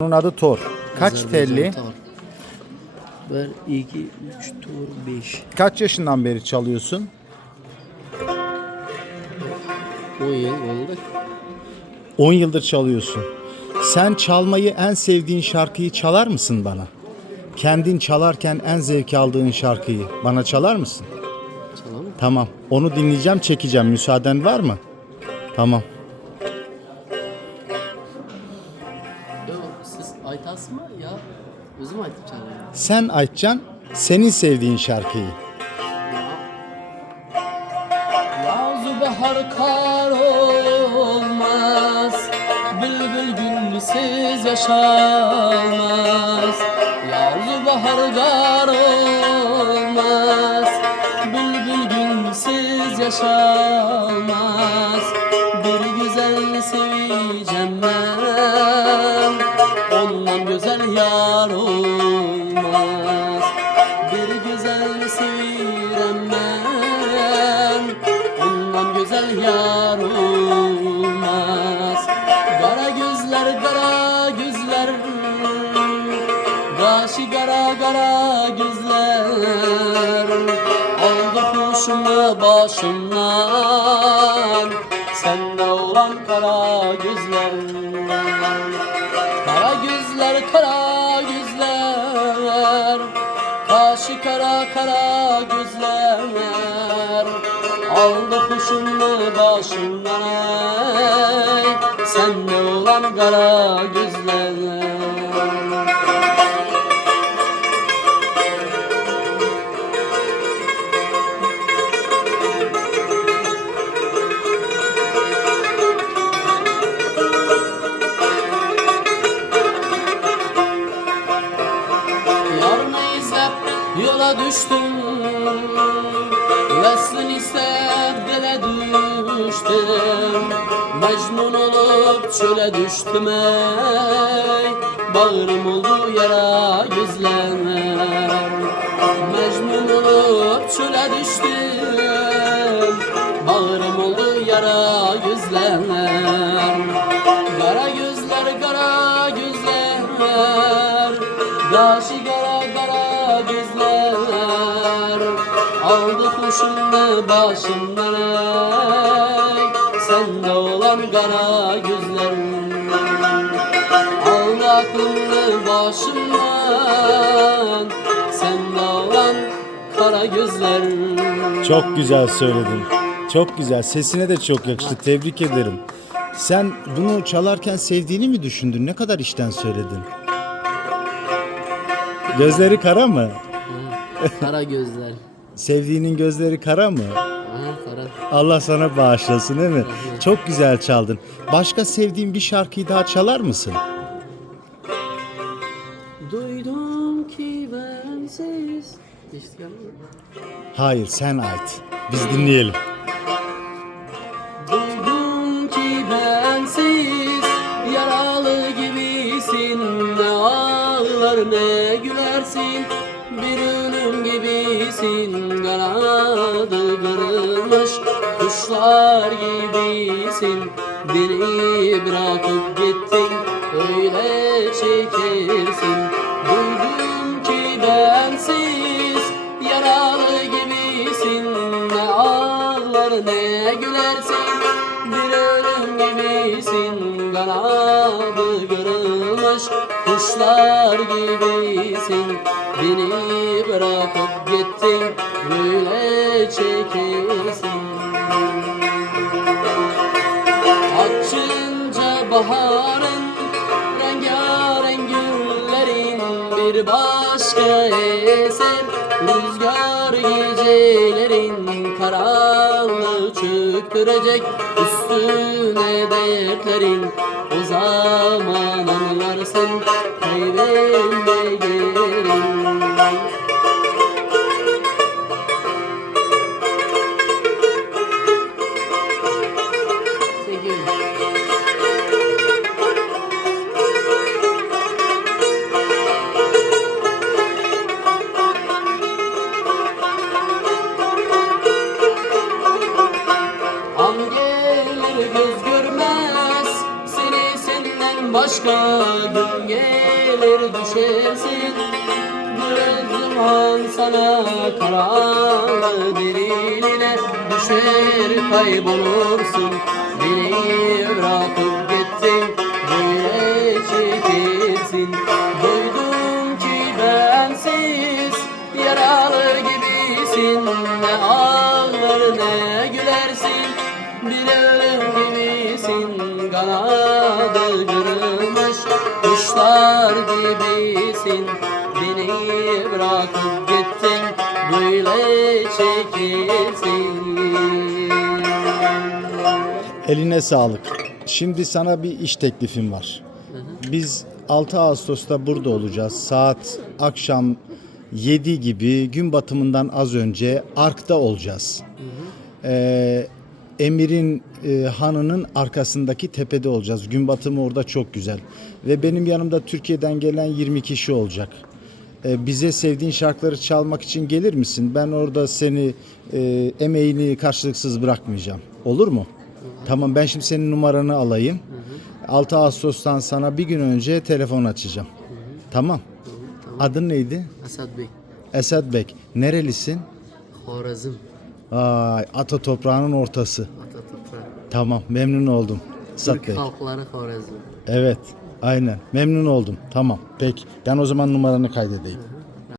Bunun adı Tor. Kaç Azerbaycan telli? tar. Bir, iki, üç, dört, beş. Kaç yaşından beri çalıyorsun? On yıl oldu. 10 yıldır çalıyorsun. Sen çalmayı en sevdiğin şarkıyı çalar mısın bana? Kendin çalarken en zevk aldığın şarkıyı bana çalar mısın? Çalalım. Tamam. Onu dinleyeceğim, çekeceğim. Müsaaden var mı? Tamam. Özüm aytıp çalıyorum. Sen Aytcan, senin sevdiğin şarkıyı. Yazı bahar kar olmaz Bülbül gülsüz yaşamaz Yazı bahar kar olmaz Bülbül gülsüz yaşamaz güzel yar olmaz. Bir güzel sevirem ben. Ondan güzel yar olmaz. Kara gözler kara gözler. Kaşı kara kara gözler. Aldı hoşumu başımdan. Sende olan kara gözler gözler kara gözler Kaşı kara kara gözler Aldı kuşumu başımdan ey Sende olan kara gözler yola düştüm Veslin istep dile düştüm. Mecnun olup çöle düştüm ey. Bağrım oldu yara gözler Mecnun olup çöle düştüm. Bağrım oldu yara gözler Kara gözler kara gözler. Kaşı Aldı kuşunu başımdan ey Sende olan kara gözler Aldı aklımı başımdan Sende olan kara gözler Çok güzel söyledin. Çok güzel. Sesine de çok yakıştı. Tebrik ederim. Sen bunu çalarken sevdiğini mi düşündün? Ne kadar işten söyledin? Gözleri kara mı? Kara gözler Sevdiğinin gözleri kara mı? Allah sana bağışlasın değil mi? Çok güzel çaldın. Başka sevdiğin bir şarkıyı daha çalar mısın? Duydum ki bensiz? Hayır sen ait. Biz dinleyelim. Duydum ki bensiz yaralı gibisin Ne ağlar ne gülersin bir ölüm gibisin Kanadı kırılmış kuşlar gibisin. Beni bırakıp gittin öyle çekilsin. Duydum ki bensiz yaralı gibisin. Ne ağlar ne gülersin. Bir ölüm gibisin. Kanadı kırılmış kuşlar gibisin. Beni bırakıp gittin böyle çekilsin. Açınca baharın rengarenk güllerin bir başka eser Rüzgar gecelerin karanlığı çöktürecek üstüne dertlerin. O zaman anlarsın kaybetmeyelim Thank göz görmez. Seni senden başka gelir düşersin Gözüm sana karanlığı derinine Düşer kaybolursun. Beni bırakıp gittin Böyle çekilsin. Duydum ki bensiz Yaralı gibisin. Ne ağlar ne gülersin. Bir gibisin Beni bırakıp gittin Böyle çekilsin Eline sağlık. Şimdi sana bir iş teklifim var. Biz 6 Ağustos'ta burada olacağız. Saat akşam 7 gibi gün batımından az önce Ark'ta olacağız. Ee, Emir'in e, hanının arkasındaki tepede olacağız. Gün batımı orada çok güzel. Ve benim yanımda Türkiye'den gelen 20 kişi olacak. Ee, bize sevdiğin şarkıları çalmak için gelir misin? Ben orada seni e, emeğini karşılıksız bırakmayacağım. Olur mu? Tamam ben şimdi senin numaranı alayım. 6 Ağustos'tan sana bir gün önce telefon açacağım. Tamam. Adın neydi? Asad Bey Esad Bek. Nerelisin? Horazm Ay, ata toprağının ortası. Atatürk Tamam, memnun oldum. Esad Bey. Türk halkları Horazm Evet, aynen. Memnun oldum. Tamam, peki. Ben o zaman numaranı kaydedeyim.